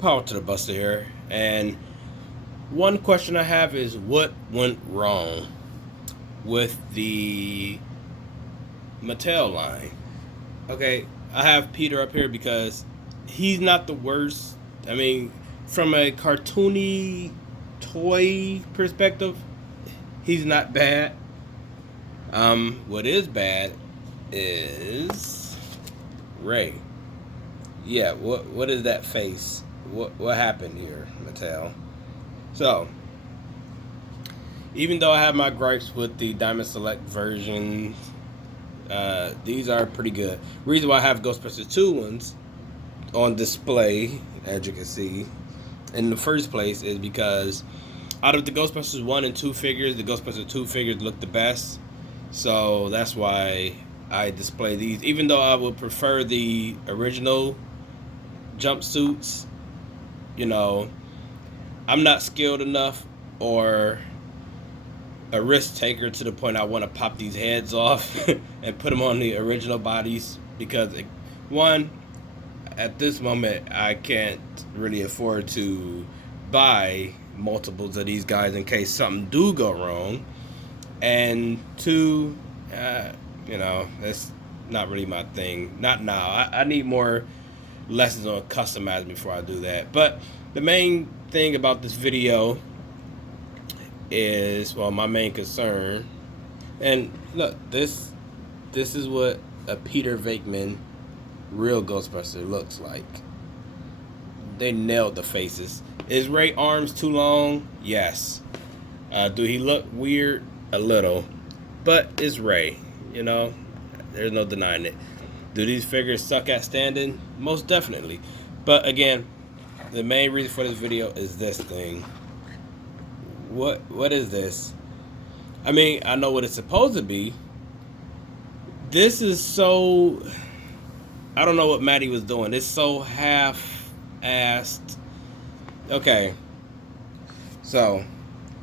Power to the Buster here, and one question I have is what went wrong with the Mattel line? Okay, I have Peter up here because he's not the worst. I mean, from a cartoony toy perspective, he's not bad. What is bad is Ray. Yeah, what is that face? What happened here, Mattel? So, even though I have my gripes with the Diamond Select version, these are pretty good. Reason why I have Ghostbusters 2 ones on display, as you can see, in the first place is because out of the Ghostbusters 1 and 2 figures, the Ghostbusters 2 figures look the best. So that's why I display these. Even though I would prefer the original jumpsuits, you know, I'm not skilled enough or a risk taker to the point I want to pop these heads off and put them on the original bodies because, one, at this moment, I can't really afford to buy multiples of these guys in case something do go wrong. And two, that's not really my thing. Not now. I need more lessons on customizing before I do that. But the main thing about this video is, well, my main concern. And look, this is what a Peter Venkman real Ghostbuster looks like. They nailed the faces. Is Ray arms too long? Yes. Do he look weird? A little. But it's Ray. There's no denying it. Do these figures suck at standing? Most definitely. But again, the main reason for this video is this thing. What is this? I mean, I know what it's supposed to be. This is so... I don't know what Maddie was doing. It's so half-assed. Okay. So,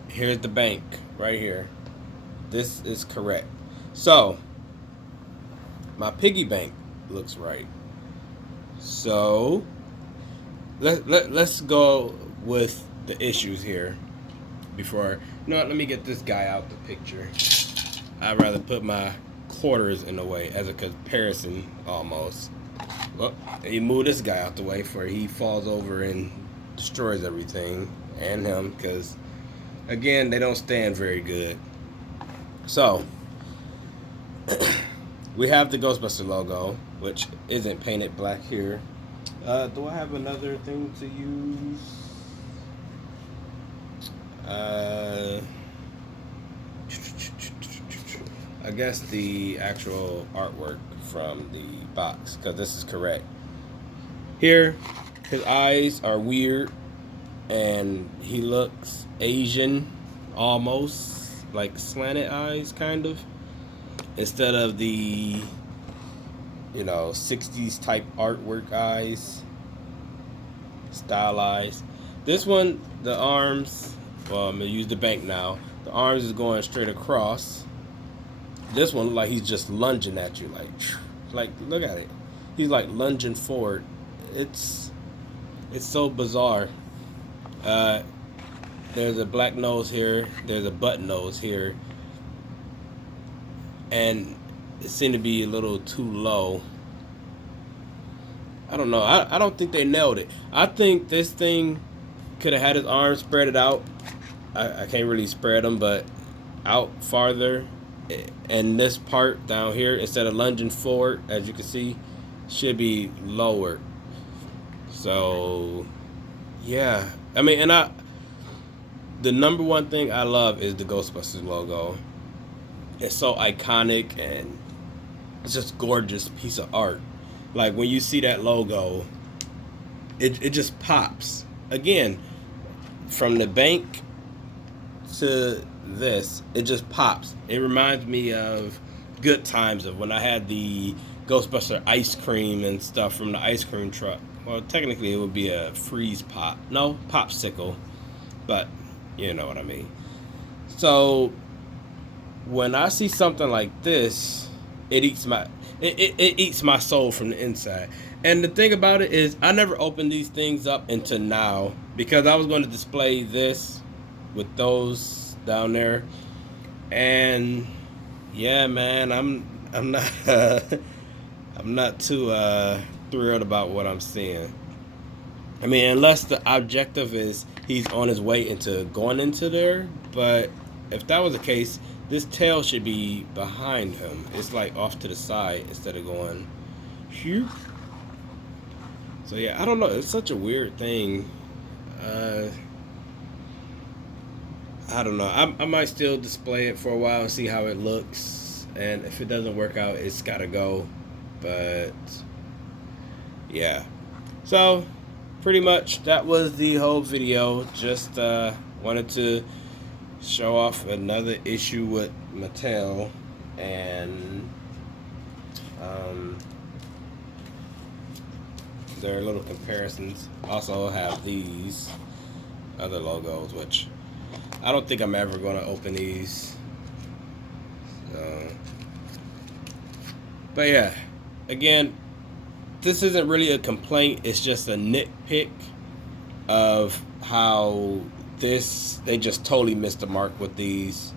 here's the bank right here. This is correct. So, my piggy bank looks right. So, let's go with the issues here before... let me get this guy out the picture. I'd rather put my quarters in the way as a comparison almost. Well, you move this guy out the way before he falls over and destroys everything and him because, again, they don't stand very good. So, we have the Ghostbuster logo, which isn't painted black here. Do I have another thing to use? I guess the actual artwork from the box, because this is correct. Here, his eyes are weird, and he looks Asian, almost. Like slanted eyes, kind of, instead of the 60s type artwork eyes, stylized. This one, the arms, well, I'm gonna use the bank now. The arms is going straight across. This one, like he's just lunging at you, like look at it. He's like lunging forward. It's so bizarre. There's a black nose here. There's a button nose here. And it seemed to be a little too low. I don't know. I don't think they nailed it. I think this thing could have had his arms spread it out. I can't really spread them, but out farther. And this part down here, instead of lunging forward, as you can see, should be lower. So, yeah. I mean, the number one thing I love is the Ghostbusters logo. It's so iconic and it's just gorgeous piece of art. Like when you see that logo, it just pops. Again, from the bank to this, it just pops. It reminds me of good times of when I had the Ghostbuster ice cream and stuff from the ice cream truck. Well, technically it would be a freeze pop. No, popsicle. But you know what I mean. So when I see something like this, it eats my it eats my soul from the inside. And the thing about it is, I never opened these things up until now because I was going to display this with those down there, and yeah, man, I'm not I'm not too thrilled about what I'm seeing. I mean, unless the objective is he's on his way into going into there, but if that was the case, this tail should be behind him. It's like off to the side instead of going here. So yeah, I don't know. It's such a weird thing. Uh, I don't know. I might still display it for a while and see how it looks. And if it doesn't work out, it's gotta go. But yeah. So pretty much that was the whole video. Just wanted to show off another issue with Mattel, and their little comparisons. Also have these other logos, which I don't think I'm ever going to open these. So, but yeah, again, this isn't really a complaint. It's just a nitpick of how they just totally missed the mark with these.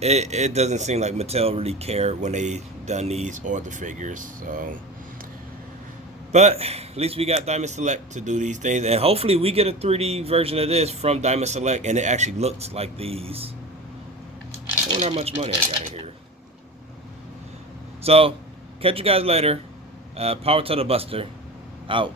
It doesn't seem like Mattel really cared when they done these or the figures. So, but at least we got Diamond Select to do these things, and hopefully we get a 3D version of this from Diamond Select, and it actually looks like these. I wonder how much money I got in here. So, catch you guys later. Power to the Buster. Out.